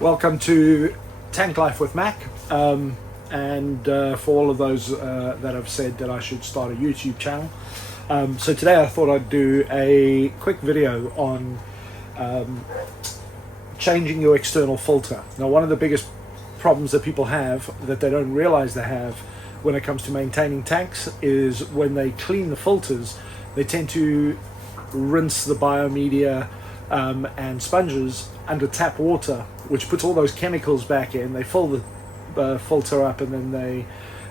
Welcome to Tank Life with Mac, and for all of those that have said that I should start a YouTube channel. So today I thought I'd do a quick video on changing your external filter. Now, one of the biggest problems that people have that they don't realize they have when it comes to maintaining tanks is when they clean the filters, they tend to rinse the biomedia and sponges under tap water, which puts all those chemicals back in. They fill the filter up, and then they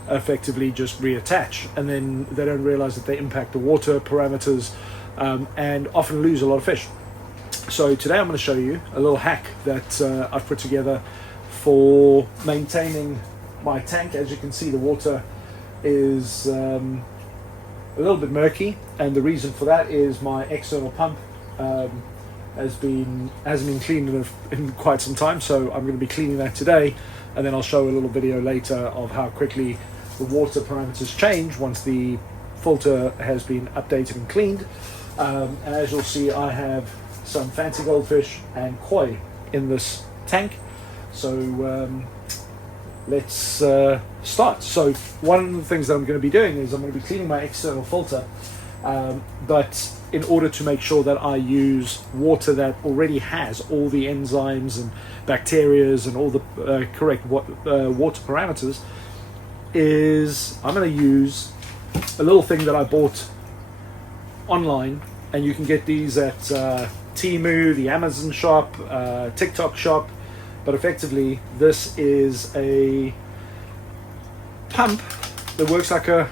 effectively just reattach, and then they don't realize that they impact the water parameters and often lose a lot of fish. So today I'm going to show you a little hack that I've put together for maintaining my tank. As you can see, the water is a little bit murky, and the reason for that is my external pump hasn't been cleaned in quite some time. So I'm going to be cleaning that today, and then I'll show a little video later of how quickly the water parameters change once the filter has been updated and cleaned. And as you'll see, I have some fancy goldfish and koi in this tank. So let's start. So one of the things that I'm going to be doing is I'm going to be cleaning my external filter, but in order to make sure that I use water that already has all the enzymes and bacterias and all the correct water parameters, is I'm going to use a little thing that I bought online, and you can get these at Temu, the Amazon shop, TikTok shop. But effectively, this is a pump that works like a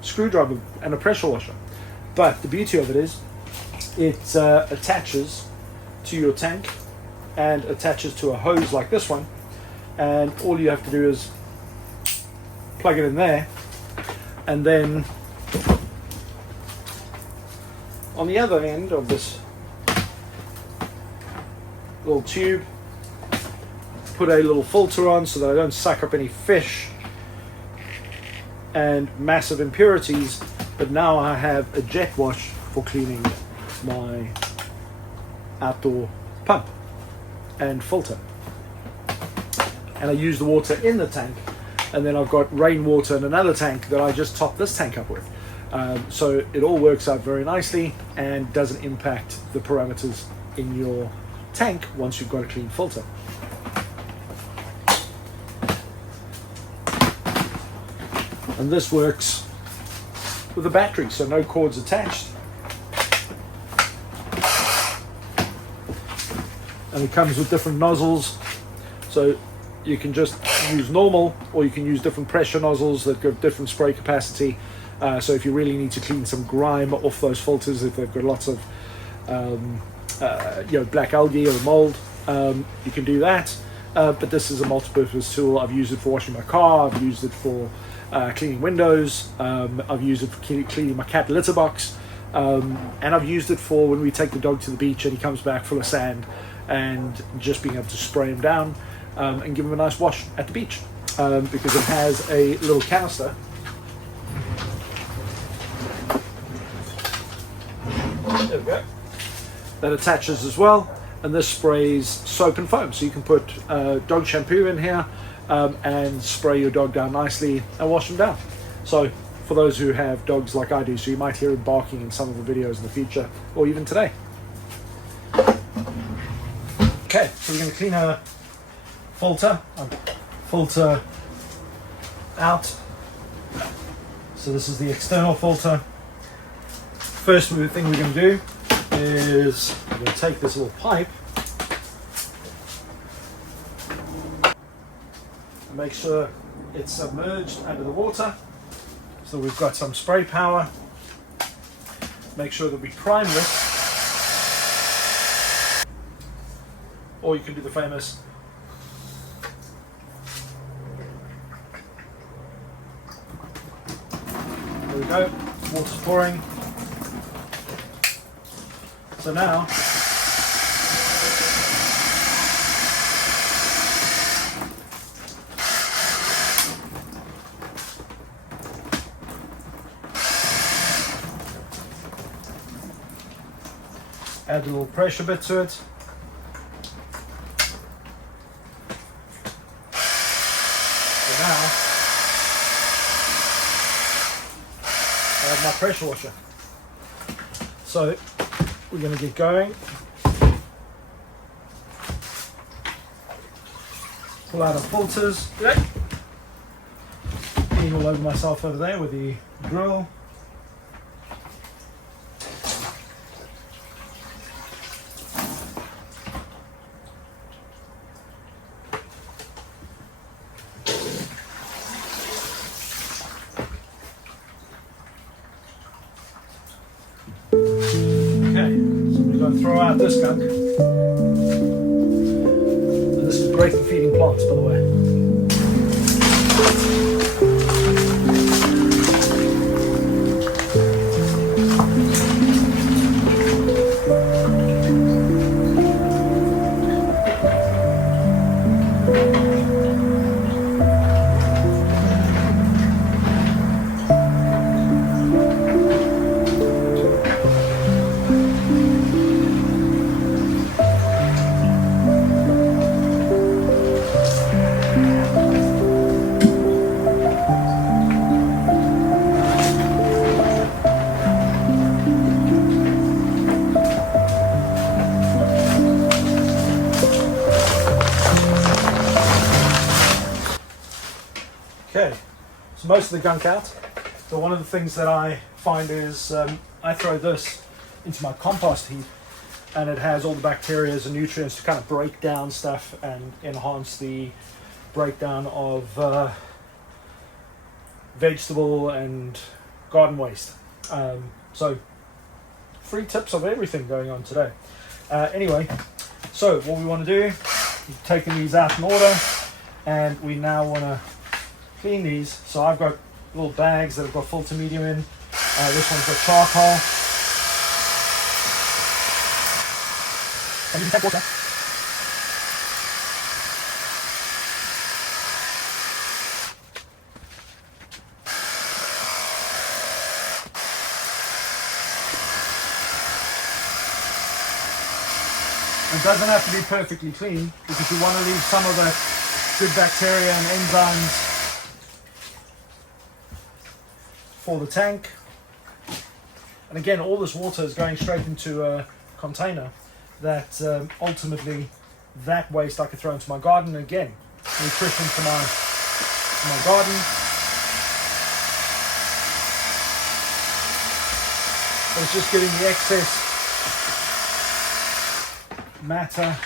screwdriver and a pressure washer. But the beauty of it is it attaches to your tank and attaches to a hose like this one, and all you have to do is plug it in there, and then on the other end of this little tube, put a little filter on so that I don't suck up any fish and massive impurities. But now I have a jet wash for cleaning my outdoor pump and filter. And I use the water in the tank, and then I've got rainwater in another tank that I just top this tank up with. So it all works out very nicely and doesn't impact the parameters in your tank once you've got a clean filter. And this works with a battery, so no cords attached. And it comes with different nozzles, so you can just use normal, or you can use different pressure nozzles that give different spray capacity. So if you really need to clean some grime off those filters, if they've got lots of black algae or mold, you can do that. But this is a multi-purpose tool. I've used it for washing my car, I've used it for cleaning windows, I've used it for cleaning my cat litter box, and I've used it for when we take the dog to the beach and he comes back full of sand, and just being able to spray him down and give him a nice wash at the beach, because it has a little canister there we go, that attaches as well, and this sprays soap and foam, so you can put dog shampoo in here and spray your dog down nicely and wash them down. So for those who have dogs like I do, so you might hear him barking in some of the videos in the future, or even today. Okay, so we're going to clean our filter out. So this is the external filter. First thing we're going to do is we're going to take this little pipe and make sure it's submerged under the water. So we've got some spray power. Make sure that we prime this. Or you can do the famous there we go, water's pouring. So now add a little pressure bit to it. have my pressure washer. So we're going to get going. Pull out our filters. Clean all over myself over there with the drill. Throw out this gunk. And this is great for feeding plants, by the way. Okay, so most of the gunk out. But one of the things that I find is I throw this into my compost heap, and it has all the bacteria and nutrients to kind of break down stuff and enhance the breakdown of vegetable and garden waste. So free tips of everything going on today. Anyway, so what we want to do is taking these out in order, and we now want to clean these. So I've got little bags that have got filter medium in. This one's got charcoal. And you can take water. It doesn't have to be perfectly clean because you want to leave some of the good bacteria and enzymes for the tank. And again, all this water is going straight into a container that ultimately that waste I could throw into my garden. Again, nutrition for my garden. But it's just getting the excess matter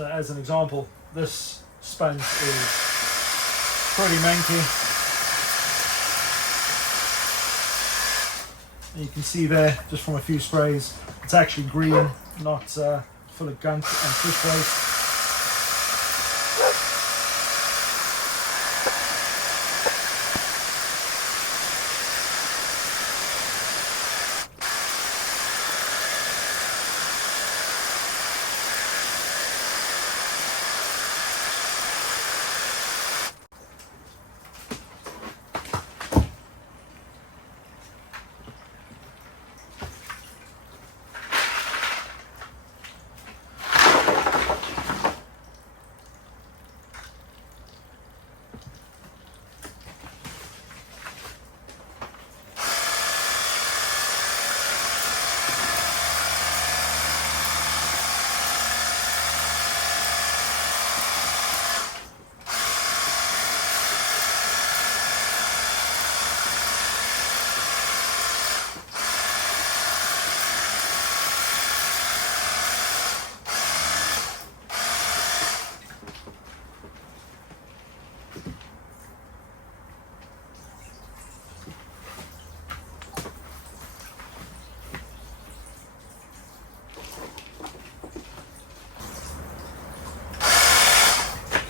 So as an example, this sponge is pretty manky. And you can see there, just from a few sprays, it's actually green, not full of gunk and fish waste.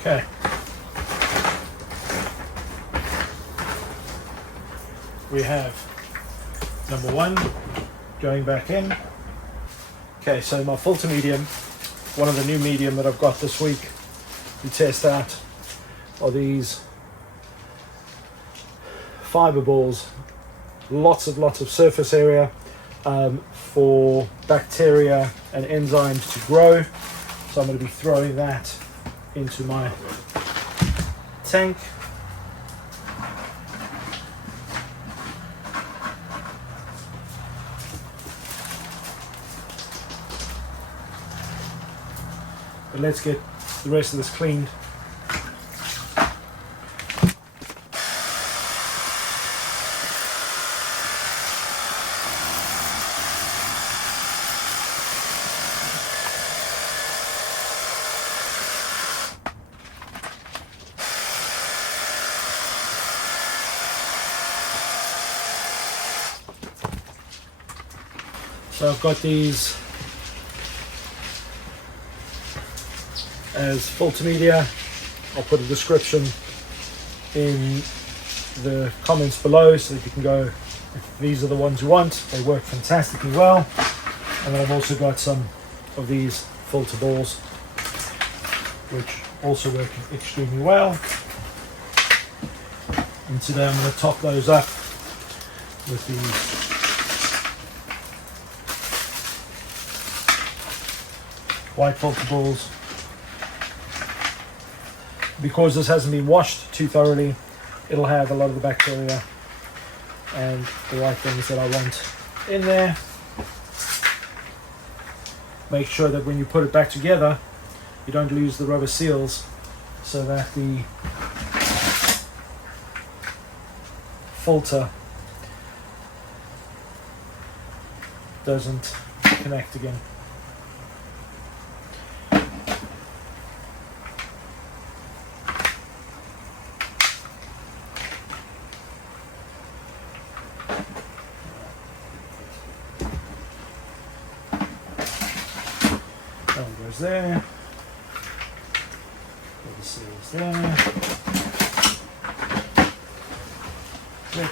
Okay. We have number one going back in. Okay, so my filter medium, one of the new medium that I've got this week to test out are these fiber balls lots of surface area for bacteria and enzymes to grow. So I'm going to be throwing that into my tank. But let's get the rest of this cleaned. So I've got these as filter media. I'll put a description in the comments below so that you can go, if these are the ones you want. They work fantastically well. And then I've also got some of these filter balls which also work extremely well. And today I'm going to top those up with these white filter balls. Because this hasn't been washed too thoroughly, it'll have a lot of the bacteria and the right things that I want in there. Make sure that when you put it back together, you don't lose the rubber seals, so that the filter doesn't connect again. There, put the seals there. Click.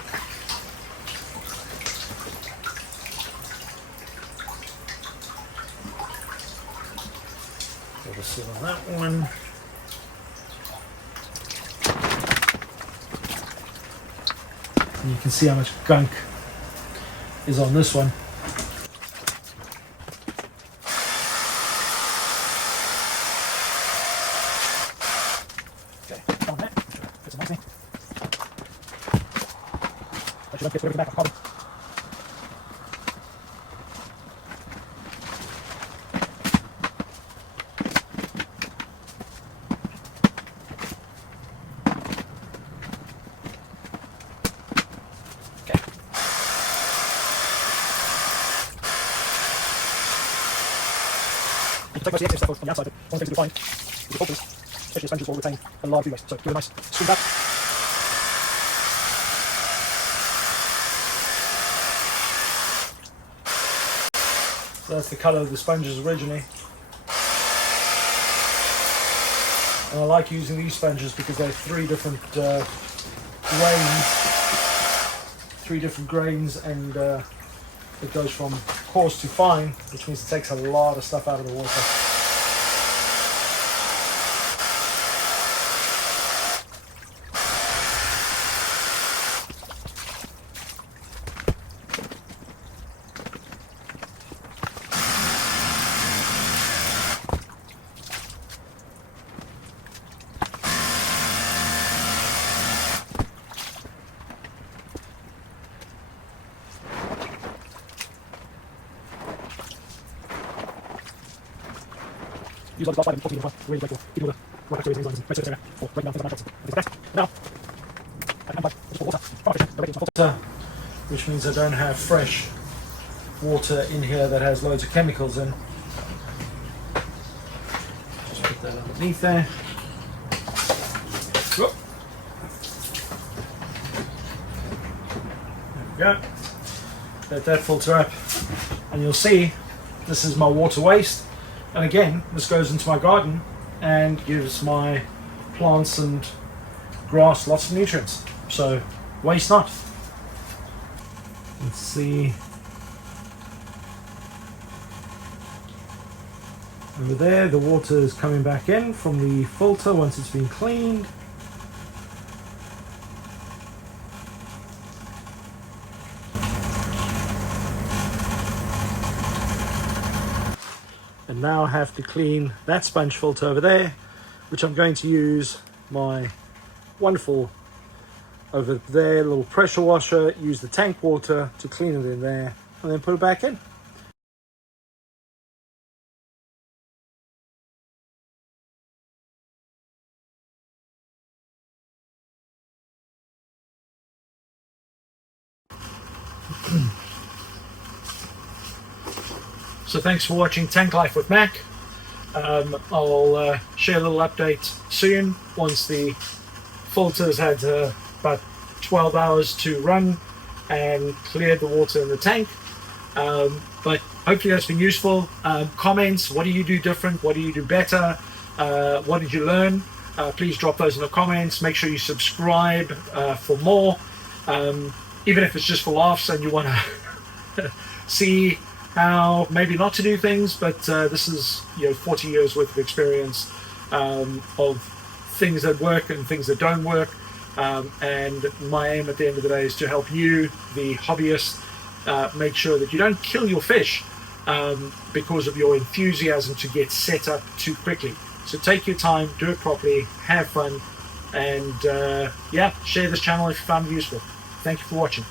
Put a seal on that one. And you can see how much gunk is on this one. Get everything back on carbon. Okay. You can take most of the excess stuff on the outside, but one of the things to find is the filters, especially the sponges, will retain a lot of food waste. So give it a nice squeeze out. So that's the colour of the sponges originally. And I like using these sponges because they're three different grains, and it goes from coarse to fine, which means it takes a lot of stuff out of the water. Use all the glass fiber to really break the raw bacteria and enzymes and area for breaking down things like nitrites and things like that. Now, I can just pour water directly into my filter, which means I don't have fresh water in here that has loads of chemicals in. Just put that underneath there. Whoop. There we go. Let that filter up, and you'll see this is my water waste. And again, this goes into my garden and gives my plants and grass lots of nutrients. So waste not. Let's see. Over there, the water is coming back in from the filter once it's been cleaned. now I have to clean that sponge filter over there, which I'm going to use my wonderful over there little pressure washer, use the tank water to clean it in there, and then put it back in. So thanks for watching Tank Life with Mac. I'll share a little update soon once the filters had about 12 hours to run and cleared the water in the tank. But hopefully that's been useful. Comments, what do you do different? What do you do better? What did you learn? Please drop those in the comments. Make sure you subscribe for more. Even if it's just for laughs and you want to see how maybe not to do things, but this is 40 years worth of experience of things that work and things that don't work, and my aim at the end of the day is to help you, the hobbyist, make sure that you don't kill your fish because of your enthusiasm to get set up too quickly. So take your time, do it properly, have fun, and yeah, share this channel if you found it useful. Thank you for watching.